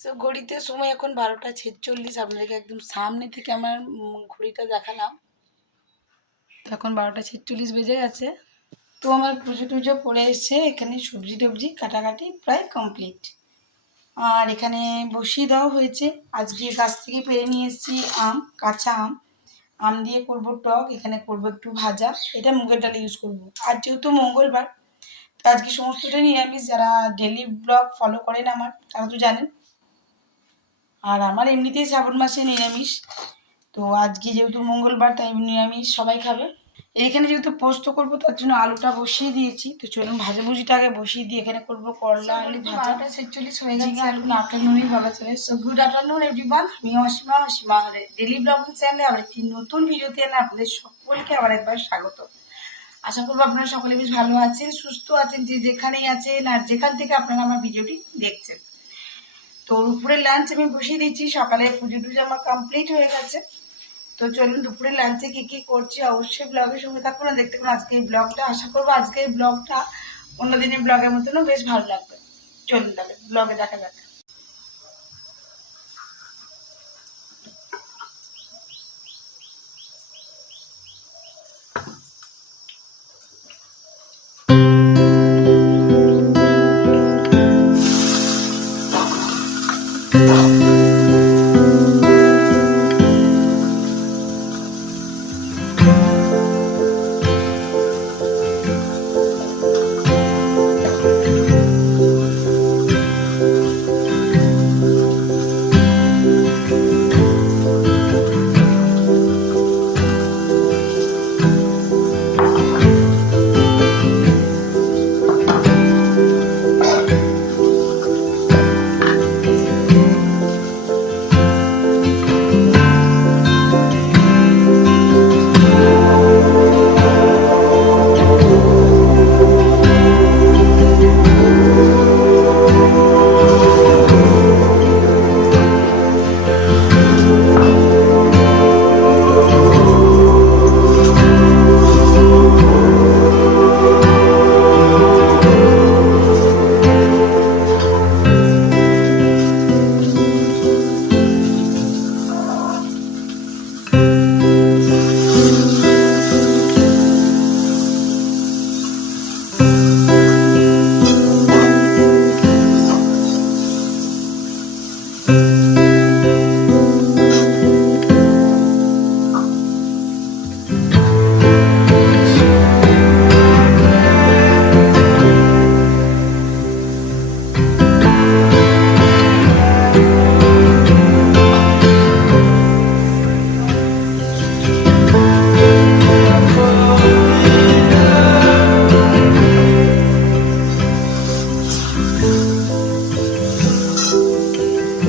So ঘড়িতে সময় এখন 12টা 46। আপনাদেরকে একদম সামনে থেকে আমার ঘড়িটা দেখালাম। তো এখন 12টা 46 বেজে গেছে। তো আমার পুজো টুজো করে এসে এখানে সবজি টবজি কাটাকাটি প্রায় কমপ্লিট। আর এখানে বসিয়ে দেওয়া হয়েছে। আজকে গাছ থেকে পেরে নিয়ে এসেছি আম, কাঁচা আম। আম দিয়ে করব টক, এখানে করব একটু ভাজা। এটা মুগের ডাল ইউজ করব। আর যেহেতু মঙ্গলবার, তো আজকে সমস্তটাই নিরামিষ। যারা ডেলি ব্লগ ফলো করেন আমার, তারা তো জানেন। আর আমার এমনিতেই শ্রাবণ মাসে নিরামিষ। তো আজকে যেহেতু মঙ্গলবার, তাই নিরামিষ সবাই খাবে। এইখানে যেহেতু পোস্ত করবো, তার জন্য আলুটা বসিয়ে দিয়েছি। তো চলুন ভাজাভুজিটা আগে বসিয়ে দিয়ে এখানে করবো করলা আলু ভাজা। 12টা 46 হয়ে গেছে। এখন আফটারনুনই ভাবা চলে। সো গুড আফটারনুন এভরিওয়ান, আমি অসীমা ডেলি ব্লগিং চ্যানেলে আবার একটি নতুন ভিডিওতে এনে আপনাদের সকলকে আবার একবার স্বাগত। আশা করবো আপনারা সকলে বেশ ভালো আছেন, সুস্থ আছেন, যে যেখানেই আছেন আর যেখান থেকে আপনারা আমার ভিডিওটি দেখছেন। তো দুপুরে লাঞ্চ আমি বসিয়ে দিচ্ছি। সকালে পুজো টুজো আমার কমপ্লিট হয়ে গেছে। তো চলুন দুপুরে লাঞ্চে কি কি করছি অবশ্যই ব্লগের সঙ্গে থাকুন আর দেখতে পাবেন আজকে এই ব্লগটা। আশা করবো আজকে এই ব্লগটা অন্যদিনের ব্লগের মতনও বেশ ভালো লাগবে। চলুন তাহলে ব্লগে দেখা যাক।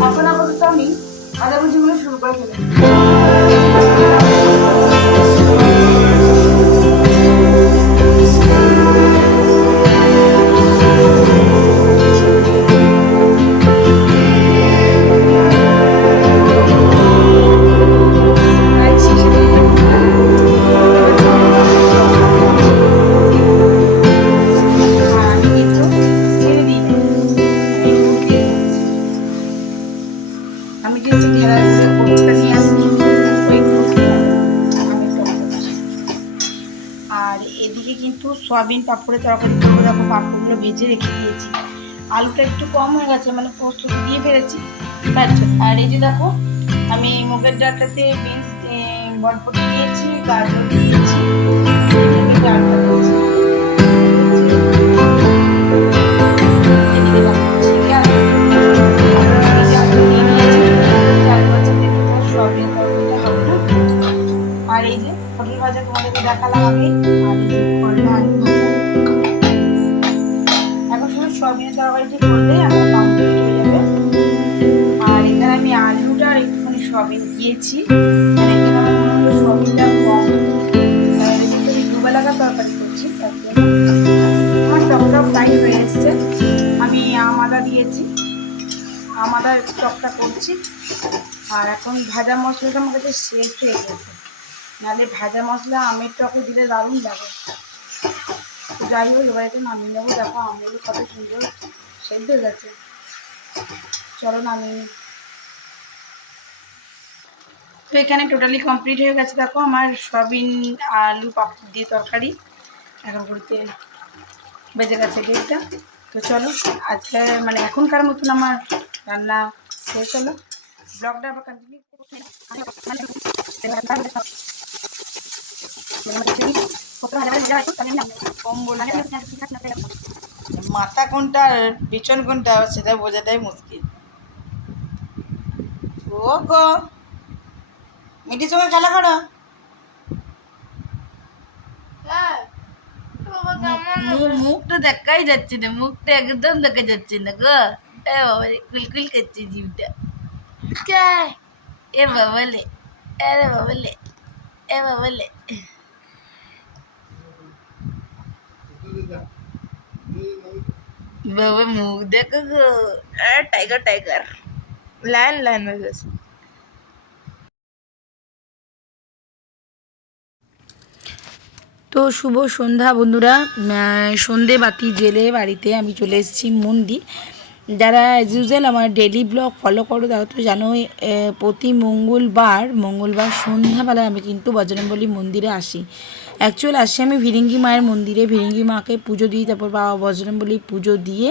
এখন আপাতত আমি ভাজাভুজিগুলো শুরু করে ফেলেছি। আমি যে ঢেলার করে নিয়ে আসি আর এদিকে কিন্তু সয়াবিন পাঁপড়ের তরকারি করবো। দেখো পাঁপড়গুলো ভেজে রেখে দিয়েছি। আলুটা একটু কম হয়ে গেছে, মানে পোস্ত দিয়ে ফেলেছি। আর এই যে দেখো আমি মুগের ডালটাতে বিনস বরবটি দিয়েছি, গাজর দিয়েছি, ডালটা দিয়েছি। আর এই যে পটল ভাজা তোমাদেরকে দেখালাম আগে। আর এই যে করলা আলু ভাজা। এখন শুধু সয়াবিনের তরকারিটি করলে আমার কমপ্লিট হয়ে যাবে। আর এখানে আমি আলুটা আর একটুখানি সয়াবিন দিয়েছি, মানে এখানে আমার মনে হলো সয়াবিনটা কম। যেহেতু আমি দুবেলাকার তরকারি করছি, তার জন্য আমার টকটা টাইট হয়ে এসছে। আমি আম আদা দিয়েছি, আম আদার টকটা করছি। আর এখন ভাজা মশলাটা আমার কাছে শেষ হয়ে গেছে, নাহলে ভাজা মশলা আমের টকে দিলে দারুণ লাগে। যাই হোক, এবার এটা নামিয়ে নেবো। দেখো আমগুলো কত সুন্দর সেদ্ধ হয়ে গেছে। চলো নামিয়ে নিই। তো এখানে টোটালি কমপ্লিট হয়ে গেছে। দেখো আমার সয়াবিন আলু পাপড় দিয়ে তরকারি এখন করতে বেজে গেছে ডেটটা। তো চলো আজকে মানে এখনকার মতন আমার রান্না শেষ হলো। ব্লগটা আবার কন্টিনিউ মাথা কোনটা আর পিছন কোনটা সেটা বোঝাটাই মুশকিল। ও গো মিটির সঙ্গে খেলা করো। মুখটা দেখাই যাচ্ছে না, মুখটা একদম দেখা যাচ্ছে না গো। এ বাবা কুলকুল করছে জিভটা। এ বাবালে, আরে বাবালে, এ বাবালে। বাবা মুখ দেখো গো, টাইগার টাইগার লাইন লাইন হয়ে গেছে। তো শুভ সন্ধ্যা বন্ধুরা। সন্ধে বাতি জেলে বাড়িতে আমি চলে এসেছি মন্দির। যারা অ্যাজ ইউজুয়াল আমার ডেলি ব্লগ ফলো করো তারা তো জানোই প্রতি মঙ্গলবার সন্ধ্যাবেলায় আমি কিন্তু বজরংবলী মন্দিরে আসি। অ্যাকচুয়াল আসি আমি ভিরিঙ্গি মায়ের মন্দিরে, ভিরিঙ্গি মাকে পুজো দিই, তারপর বাবা বজরংবলী পুজো দিয়ে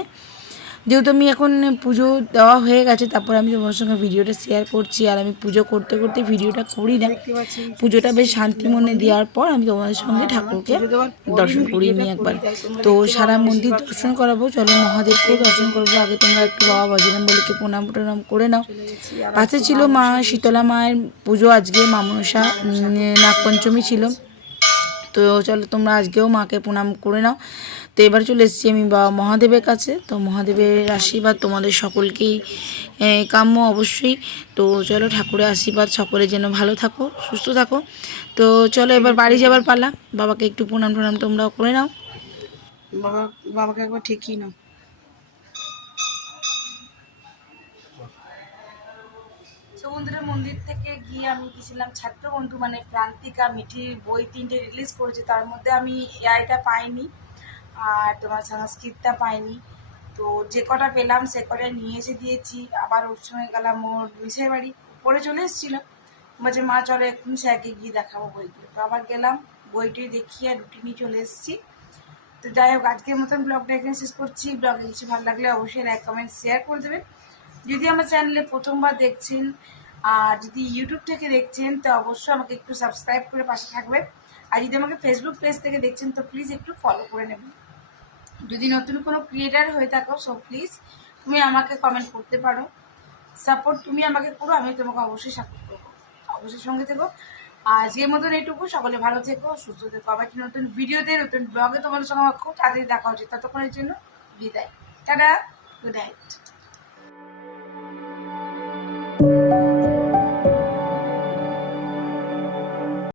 যেহেতু আমি এখন পুজো দেওয়া হয়ে গেছে তারপর আমি তোমার সঙ্গে ভিডিওটা শেয়ার করছি। আর আমি পুজো করতে করতে ভিডিওটা করি না, পুজোটা বেশ শান্তি মনে দেওয়ার পর আমি তোমাদের সঙ্গে ঠাকুরকে দর্শন করিয়ে নিই একবার। তো সারা মন্দির দর্শন করাবো, চলো মহাদেবকেও দর্শন করবো। আগে তোমরা একটু বাবা বজরংবলীকে প্রণাম টনাম করে নাও। পাশে ছিল মা শীতলা মায়ের পুজো, আজকে মা মনসা নাগপঞ্চমী ছিল। তো চলো তোমরা আজকেও মাকে প্রণাম করে নাও। তো এবার চলে এসেছি আমি বাবা মহাদেবের কাছে। তো মহাদেবের আশীর্বাদ তোমাদের সকলকেই কাম্য অবশ্যই। তো চলো ঠাকুরের আশীর্বাদ সকলে যেন ভালো থাকো, সুস্থ থাকো। তো চলো এবার বাড়ি যাবার পালা, বাবাকে একটু প্রণাম টনাম তোমরাও করে নাও। বাবাকে একবার ঠিকই নাও। সমুদ্রের মন্দির থেকে গিয়ে আমি গেছিলাম ছাত্রবন্ধু মানে প্রান্তিকা মিঠির বই 3টে রিলিজ করেছে, তার মধ্যে আমি এআইটা পাইনি আর তোমার সংস্কৃতটা পাইনি। তো যে কটা পেলাম সে কটা নিয়ে এসে দিয়েছি। আবার ওর সঙ্গে গেলাম ওর মিসের বাড়ি, পরে চলে এসেছিলাম। বলছে মা চলো এক্ষুনি স্যারকে গিয়ে দেখাবো বইগুলো। তো আবার গেলাম, বইটি দেখিয়ে আর রুটি নিয়ে চলে এসেছি। তো যাই হোক আজকের মতন ব্লগটা এখানে শেষ করছি। ব্লগে কিছু ভালো লাগলে অবশ্যই লাইক কমেন্ট শেয়ার করে দেবেন। যদি আমার চ্যানেলে প্রথমবার দেখছেন আর যদি ইউটিউব থেকে দেখছেন তো অবশ্যই আমাকে একটু সাবস্ক্রাইব করে পাশে থাকবেন। আর যদি আমাকে ফেসবুক পেজ থেকে দেখছেন তো প্লিজ একটু ফলো করে নেবেন। যদি নতুন কোনো ক্রিয়েটার হয়ে থাকো সো প্লিজ তুমি আমাকে কমেন্ট করতে পারো, সাপোর্ট তুমি আমাকে করো, আমি তোমাকে অবশ্যই সাপোর্ট করবো। অবশ্যই সঙ্গে থেকো। আজকের মতন এইটুকু, সকলে ভালো থেকো, সুস্থ থেকো। আবার একটি নতুন ভিডিওতে নতুন ব্লগে তোমাদের সঙ্গে আমার খুব তাড়াতাড়ি দেখা উচিত। ততক্ষণের জন্য বিদায়, টাটা, গুড নাইট।